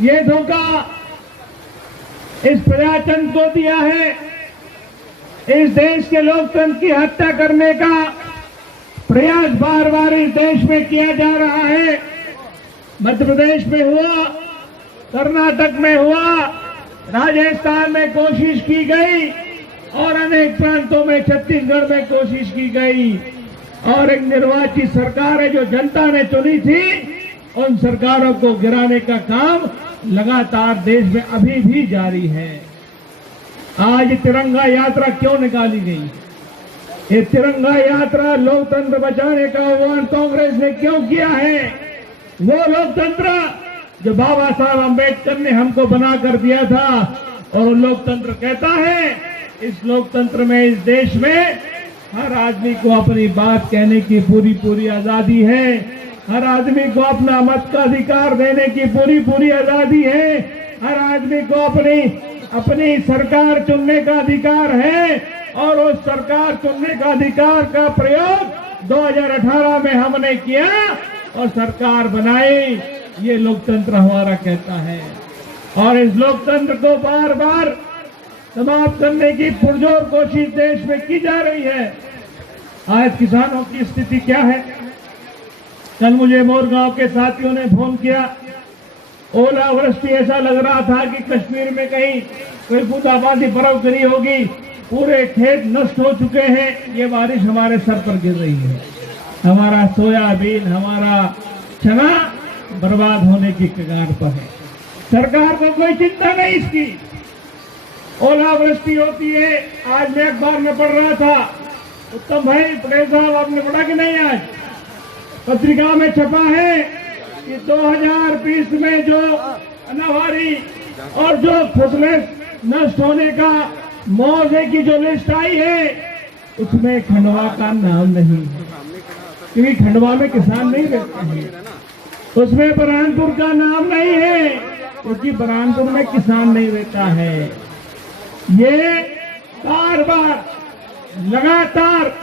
ये धोखा इस प्रजातंत्र को दिया है। इस देश के लोकतंत्र की हत्या करने का प्रयास बार बार इस देश में किया जा रहा है। मध्य प्रदेश में हुआ, कर्नाटक में हुआ, राजस्थान में कोशिश की गई और अनेक प्रांतों में, छत्तीसगढ़ में कोशिश की गई। और एक निर्वाचित सरकार है जो जनता ने चुनी थी, उन सरकारों को गिराने का काम लगातार देश में अभी भी जारी है। आज तिरंगा यात्रा क्यों निकाली गई? ये तिरंगा यात्रा लोकतंत्र बचाने का आह्वान कांग्रेस ने क्यों किया है? वो लोकतंत्र जो बाबा साहब अम्बेडकर ने हमको बना कर दिया था। और लोकतंत्र कहता है, इस लोकतंत्र में, इस देश में हर आदमी को अपनी बात कहने की पूरी पूरी आजादी है। हर आदमी को अपना मत का अधिकार देने की पूरी पूरी आजादी है। हर आदमी को अपनी सरकार चुनने का अधिकार है। और उस सरकार चुनने का अधिकार का प्रयोग 2018 में हमने किया और सरकार बनाई। ये लोकतंत्र हमारा कहता है। और इस लोकतंत्र को बार बार समाप्त करने की पुरजोर कोशिश देश में की जा रही है। आज किसानों की स्थिति क्या है? कल मुझे मोरगांव के साथियों ने फोन किया, ओलावृष्टि ऐसा लग रहा था कि कश्मीर में कहीं कोई बूंदाबांदी बर्फ गिरी होगी, पूरे खेत नष्ट हो चुके हैं। ये बारिश हमारे सर पर गिर रही है। हमारा सोयाबीन, हमारा चना बर्बाद होने की कगार पर है। सरकार को कोई चिंता नहीं इसकी। ओलावृष्टि होती है। आज मैं अखबार में पढ़ रहा था, उत्तम भाई पटेल साहब, आपने पढ़ा कि नहीं? आज पत्रिका में छपा है कि 2020 में जो अनावारी और जो फसलें नष्ट होने का मुआवजे की जो लिस्ट आई है, उसमें खंडवा का नाम नहीं है, क्योंकि खंडवा में किसान नहीं रहते हैं। उसमें बरहानपुर का नाम नहीं है, क्योंकि बरहानपुर में किसान नहीं रहता है। ये बार बार लगातार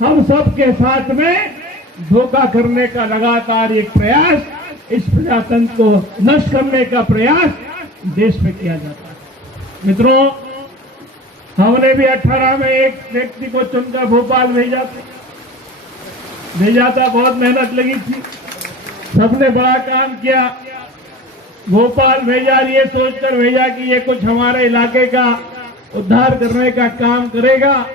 हम सबके साथ में धोखा करने का लगातार एक प्रयास, इस प्रजातंत्र को नष्ट करने का प्रयास देश में किया जाता है। मित्रों, हमने भी 18 में एक व्यक्ति को चुनकर भोपाल भेजा था। बहुत मेहनत लगी थी, सबने बड़ा काम किया। भोपाल भेजा, ये सोचकर भेजा कि ये कुछ हमारे इलाके का उद्धार करने का काम करेगा।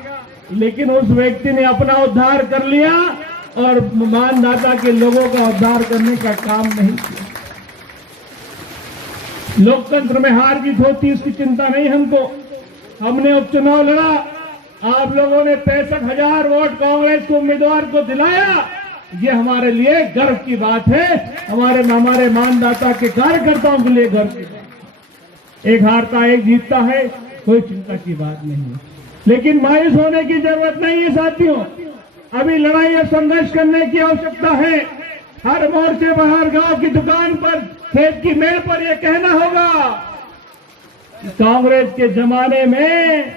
लेकिन उस व्यक्ति ने अपना उद्धार कर लिया और मानदाता के लोगों का उद्धार करने का काम नहीं किया। लोकतंत्र में हार जीत होती, उसकी चिंता नहीं हमको। हमने उपचुनाव लड़ा, आप लोगों ने 65,000 वोट कांग्रेस को उम्मीदवार को दिलाया। ये हमारे लिए गर्व की बात है, हमारे मानदाता के कार्यकर्ताओं के लिए गर्व की बात। एक हारता एक जीतता है, कोई चिंता की बात नहीं। लेकिन मायूस होने की जरूरत नहीं है साथियों। अभी लड़ाई और संघर्ष करने की आवश्यकता है। हर मोर्चे पर, हर गांव की दुकान पर, खेत की मेड़ पर यह कहना होगा, कांग्रेस के जमाने में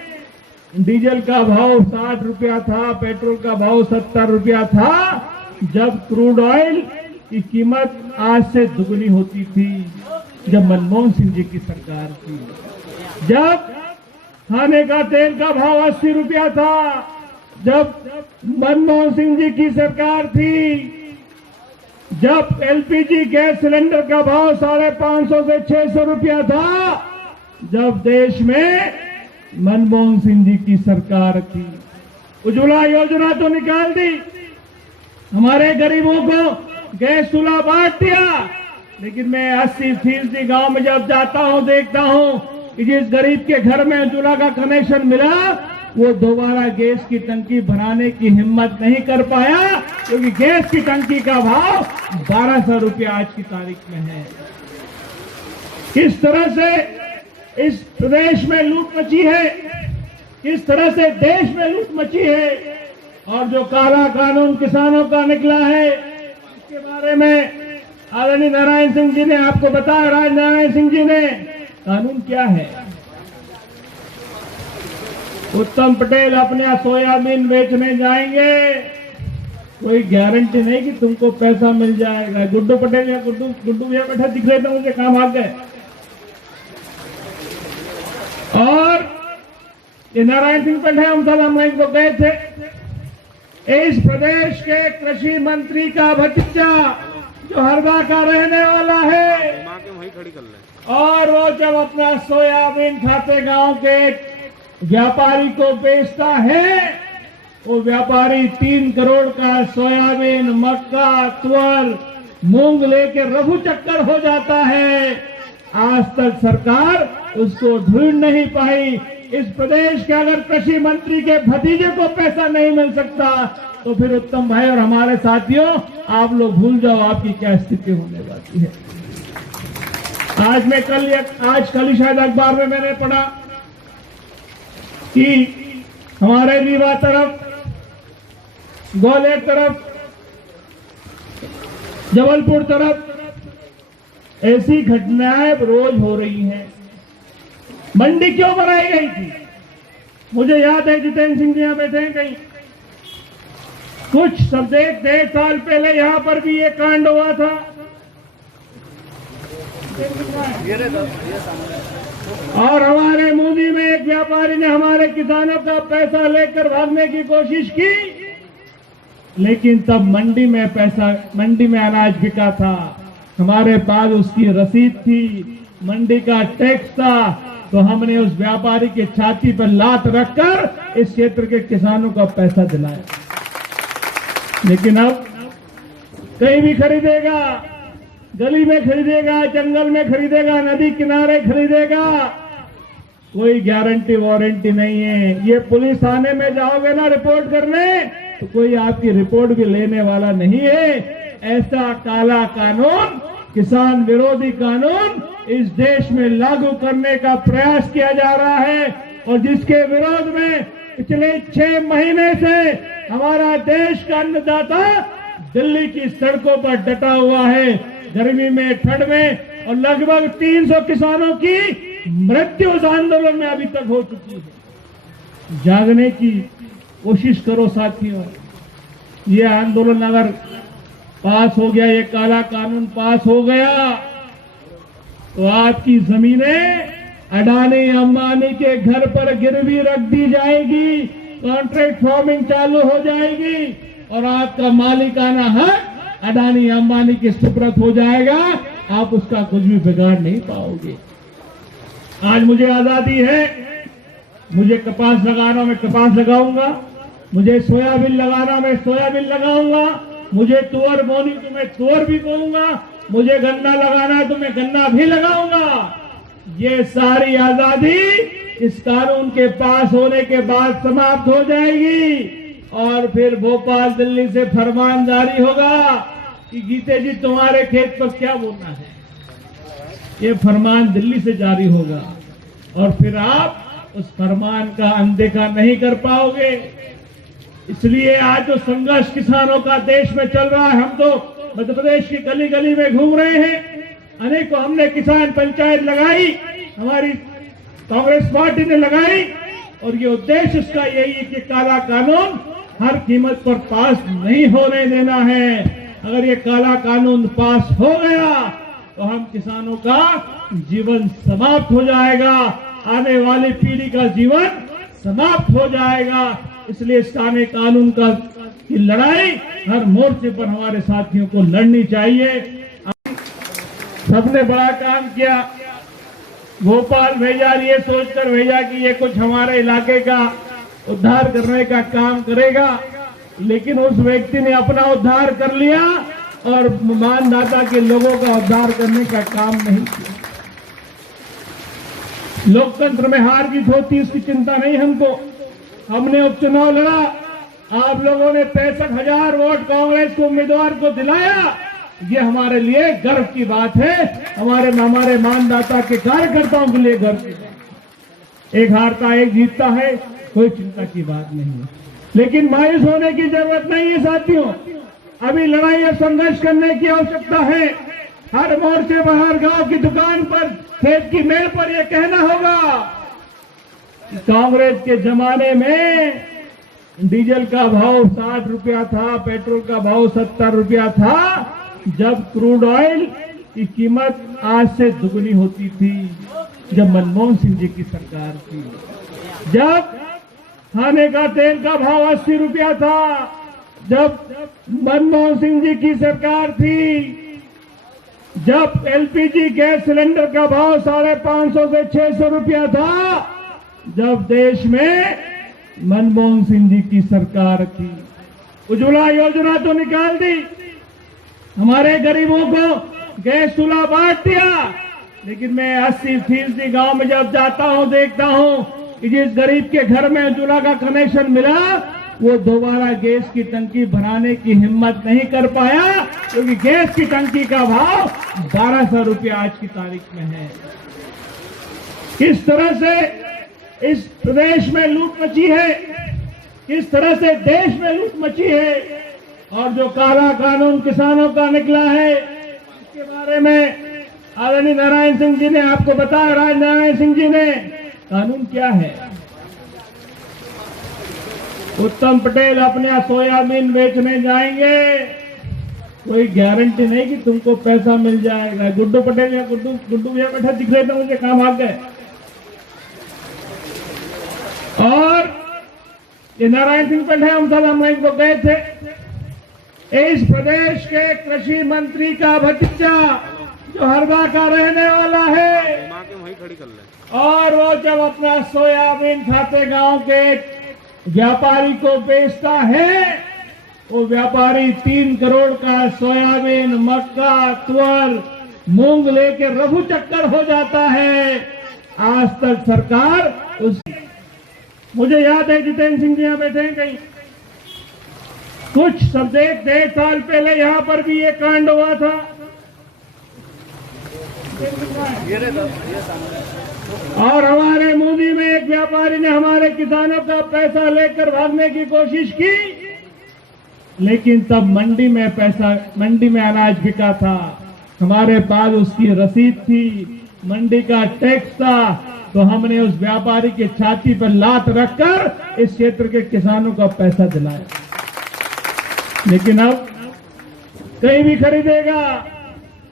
डीजल का भाव 60 रुपया था, पेट्रोल का भाव 70 रुपया था, जब क्रूड ऑयल की कीमत आज से दुगनी होती थी, जब मनमोहन सिंह जी की सरकार थी। जब खाने का तेल का भाव 80 रुपया था, जब मनमोहन सिंह जी की सरकार थी। जब एलपीजी गैस सिलेंडर का भाव 550 से 600 रुपया था, जब देश में मनमोहन सिंह जी की सरकार थी। उज्ज्वला योजना तो निकाल दी, हमारे गरीबों को गैस चूल्हा बांट दिया। लेकिन मैं 80% गांव में जब जाता हूं, देखता हूं कि जिस गरीब के घर में उज्ज्वला का कनेक्शन मिला, वो दोबारा गैस की टंकी भराने की हिम्मत नहीं कर पाया, क्योंकि गैस की टंकी का भाव 1200 रुपया आज की तारीख में है। किस तरह से इस प्रदेश में लूट मची है, किस तरह से देश में लूट मची है। और जो काला कानून किसानों का निकला है, इसके बारे में आदरणीय नारायण सिंह जी ने आपको बताया, राज नारायण सिंह जी ने। कानून क्या है? उत्तम पटेल अपने सोयाबीन बेचने जाएंगे, कोई गारंटी नहीं कि तुमको पैसा मिल जाएगा। गुड्डू पटेल या गुड्डू भैया बैठा दिख रहे थे, मुझे काम आ गए। और ये नारायण सिंह बैठे, हम इनको गए थे। इस प्रदेश के कृषि मंत्री का भतीजा जो हरदा का रहने वाला है, वहीं खड़ी कर ले। और वो जब अपना सोयाबीन खाते गांव के व्यापारी को बेचता है, वो व्यापारी 3 करोड़ का सोयाबीन, मक्का, तुअर, मूंग लेके रफू चक्कर हो जाता है। आज तक सरकार उसको ढूंढ नहीं पाई। इस प्रदेश के अगर कृषि मंत्री के भतीजे को पैसा नहीं मिल सकता, तो फिर उत्तम भाई और हमारे साथियों, आप लोग भूल जाओ आपकी क्या स्थिति होने वाली है। आज कल ही शायद अखबार में मैंने पढ़ा कि हमारे रीवा तरफ, ग्वालियर तरफ, जबलपुर तरफ ऐसी घटनाएं रोज हो रही हैं। मंडी क्यों बनाई गई थी? मुझे याद है जितेंद्र सिंह जी यहां बैठे हैं कहीं, कुछ सब 1.5 साल पहले यहां पर भी ये कांड हुआ था। और हमारे मोदी में एक व्यापारी ने हमारे किसानों का पैसा लेकर भागने की कोशिश की, लेकिन तब मंडी में अनाज बिका था, हमारे पास उसकी रसीद थी, मंडी का टैक्स था, तो हमने उस व्यापारी के छाती पर लात रखकर इस क्षेत्र के किसानों का पैसा दिलाया। लेकिन अब कहीं भी खरीदेगा, गली में खरीदेगा, जंगल में खरीदेगा, नदी किनारे खरीदेगा, कोई गारंटी वारंटी नहीं है। ये पुलिस थाने में जाओगे ना रिपोर्ट करने, तो कोई आपकी रिपोर्ट भी लेने वाला नहीं है। ऐसा काला कानून, किसान विरोधी कानून इस देश में लागू करने का प्रयास किया जा रहा है, और जिसके विरोध में पिछले 6 महीने से हमारा देश का अन्नदाता दिल्ली की सड़कों पर डटा हुआ है, गर्मी में, ठंड में, और लगभग 300 किसानों की मृत्यु उस आंदोलन में अभी तक हो चुकी है। जागने की कोशिश करो साथियों। ये आंदोलन अगर पास हो गया, ये काला कानून पास हो गया, तो आपकी जमीनें अडानी अंबानी के घर पर गिरवी रख दी जाएगी, कॉन्ट्रैक्ट फार्मिंग चालू हो जाएगी, और आपका मालिकाना हक अडानी अंबानी के सुपुर्द हो जाएगा। आप उसका कुछ भी बिगाड़ नहीं पाओगे। आज मुझे आजादी है, मुझे कपास लगाना मैं कपास लगाऊंगा, मुझे सोयाबीन लगाना मैं सोयाबीन लगाऊंगा, मुझे तुअर बोनी तो मैं तुअर भी बोऊंगा, मुझे गन्ना लगाना है तो मैं गन्ना भी लगाऊंगा। ये सारी आजादी इस कानून के पास होने के बाद समाप्त हो जाएगी, और फिर भोपाल, दिल्ली से फरमान जारी होगा कि गीते जी तुम्हारे खेत पर क्या बोना है। ये फरमान दिल्ली से जारी होगा, और फिर आप उस फरमान का अनदेखा नहीं कर पाओगे। इसलिए आज जो संघर्ष किसानों का देश में चल रहा है, हम तो मध्य प्रदेश की गली गली में घूम रहे हैं, अनेकों हमने किसान पंचायत लगाई, हमारी कांग्रेस पार्टी ने लगाई, और ये उद्देश्य उसका यही है कि काला कानून हर कीमत पर पास नहीं होने देना है। अगर ये काला कानून पास हो गया तो हम किसानों का जीवन समाप्त हो जाएगा, आने वाली पीढ़ी का जीवन समाप्त हो जाएगा। इसलिए इस कानून की लड़ाई हर मोर्चे पर हमारे साथियों को लड़नी चाहिए। सबने बड़ा काम किया, भोपाल भेजा, ये सोचकर भेजा कि ये कुछ हमारे इलाके का उद्धार करने का काम करेगा, लेकिन उस व्यक्ति ने अपना उद्धार कर लिया और मानदाता के लोगों का उद्धार करने का काम नहीं किया। लोकतंत्र में हार जीत होती, इसकी चिंता नहीं हमको। हमने उपचुनाव लड़ा, आप लोगों ने 65,000 वोट कांग्रेस को उम्मीदवार को दिलाया, ये हमारे लिए गर्व की बात है, हमारे मानदाता के कार्यकर्ताओं के लिए गर्व की बात। एक हारता एक जीतता है, कोई चिंता की बात नहीं है, लेकिन मायूस होने की जरूरत नहीं है साथियों। अभी लड़ाई और संघर्ष करने की आवश्यकता है। हर मोर्चे पर, हर गांव की दुकान पर, खेत की मेल पर यह कहना होगा, कांग्रेस के जमाने में डीजल का भाव 60 रुपया था, पेट्रोल का भाव 70 रुपया था, जब क्रूड ऑयल की कीमत आज से दुगनी होती थी, जब मनमोहन सिंह जी की सरकार थी। जब खाने का तेल का भाव 80 रुपया था, जब मनमोहन सिंह जी की सरकार थी। जब एलपीजी गैस सिलेंडर का भाव 550 से 600 रुपया था, जब देश में मनमोहन सिंह जी की सरकार थी। उज्ज्वला योजना तो निकाल दी, हमारे गरीबों को गैस चूल्हा बांट दिया, लेकिन मैं 80% गांव में जब जाता हूं देखता हूं कि जिस गरीब के घर में उज्ज्वला का कनेक्शन मिला वो दोबारा गैस की टंकी भराने की हिम्मत नहीं कर पाया, क्योंकि गैस की टंकी का भाव 1200 रुपया आज की तारीख में है। किस तरह से इस प्रदेश में लूट मची है, किस तरह से देश में लूट मची है, और जो काला कानून किसानों का निकला है इसके बारे में आदरणीय नारायण सिंह जी ने आपको बताया। राज नारायण सिंह जी ने कानून क्या है। उत्तम पटेल अपने सोयाबीन बेचने जाएंगे, कोई गारंटी नहीं कि तुमको पैसा मिल जाएगा। गुड्डू पटेल या गुड्डू भैया बैठा दिख रहे थे मुझे, काम आ गए। और ये नारायण सिंह पटेल हम सब हम लोग गए थे। इस प्रदेश के कृषि मंत्री का भतीजा जो हरदा का रहने वाला है, और वो जब अपना सोयाबीन खाते गांव के व्यापारी को बेचता है, वो व्यापारी 3 करोड़ का सोयाबीन, मक्का, तुअर, मूंग लेके रफू चक्कर हो जाता है। आज तक सरकार उस, मुझे याद है जितेंद्र सिंह जी यहाँ बैठे हैं कहीं, कुछ सब 1.5 साल पहले यहाँ पर भी ये कांड हुआ था। और हमारे मोदी में एक व्यापारी ने हमारे किसानों का पैसा लेकर भागने की कोशिश की, लेकिन तब मंडी में अनाज बिका था, हमारे पास उसकी रसीद थी, मंडी का टैक्स था, तो हमने उस व्यापारी के छाती पर लात रखकर इस क्षेत्र के किसानों का पैसा दिलाया। लेकिन अब कहीं भी खरीदेगा,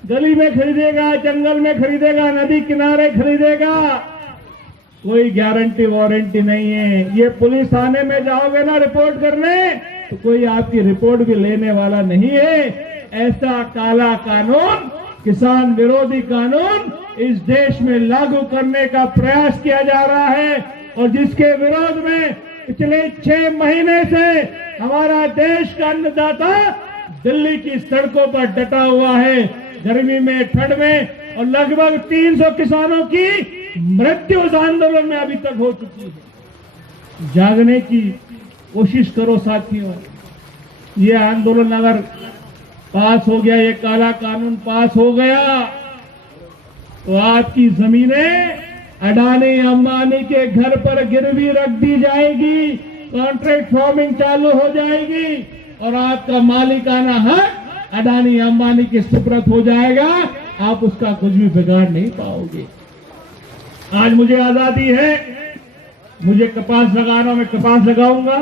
गली में खरीदेगा, जंगल में खरीदेगा, नदी किनारे खरीदेगा, कोई गारंटी वारंटी नहीं है। ये पुलिस थाने में जाओगे ना रिपोर्ट करने, तो कोई आपकी रिपोर्ट भी लेने वाला नहीं है। ऐसा काला कानून, किसान विरोधी कानून इस देश में लागू करने का प्रयास किया जा रहा है, और जिसके विरोध में पिछले 6 महीने से हमारा देश का अन्नदाता दिल्ली की सड़कों पर डटा हुआ है, गर्मी में, ठंड में, और लगभग 300 किसानों की मृत्यु उस आंदोलन में अभी तक हो चुकी है। जागने की कोशिश करो साथियों। ये आंदोलन अगर पास हो गया, ये काला कानून पास हो गया, तो आपकी जमीनें अडानी अंबानी के घर पर गिरवी रख दी जाएगी, कॉन्ट्रैक्ट फार्मिंग चालू हो जाएगी, और आपका मालिकाना हक अडानी अंबानी के सुपुर्द हो जाएगा। आप उसका कुछ भी बिगाड़ नहीं पाओगे। आज मुझे आजादी है, मुझे कपास लगाना मैं कपास लगाऊंगा,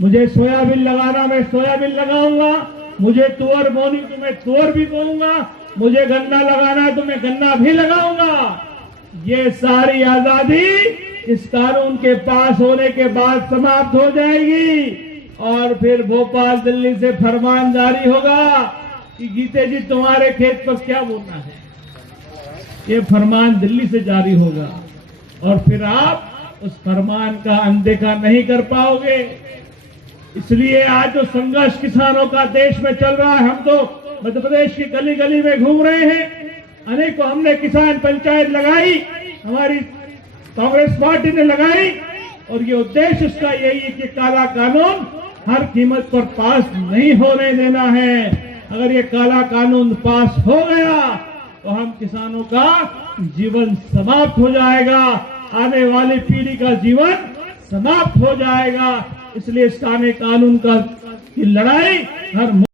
मुझे सोयाबीन लगाना मैं सोयाबीन लगाऊंगा, मुझे तुअर बोनी तो मैं तुअर भी बोऊंगा, मुझे गन्ना लगाना है तो मैं गन्ना भी लगाऊंगा। ये सारी आजादी इस कानून के पास होने के बाद समाप्त हो जाएगी, और फिर भोपाल दिल्ली से फरमान जारी होगा कि गीते जी तुम्हारे खेत पर क्या बोना है। ये फरमान दिल्ली से जारी होगा, और फिर आप उस फरमान का अनदेखा नहीं कर पाओगे। इसलिए आज जो संघर्ष किसानों का देश में चल रहा है, हम तो मध्य प्रदेश की गली गली में घूम रहे हैं, अनेकों हमने किसान पंचायत लगाई, हमारी कांग्रेस पार्टी ने लगाई, और ये उद्देश्य उसका यही है कि काला कानून हर कीमत पर पास नहीं होने देना है। अगर ये काला कानून पास हो गया तो हम किसानों का जीवन समाप्त हो जाएगा, आने वाली पीढ़ी का जीवन समाप्त हो जाएगा। इसलिए इस कानून की लड़ाई हर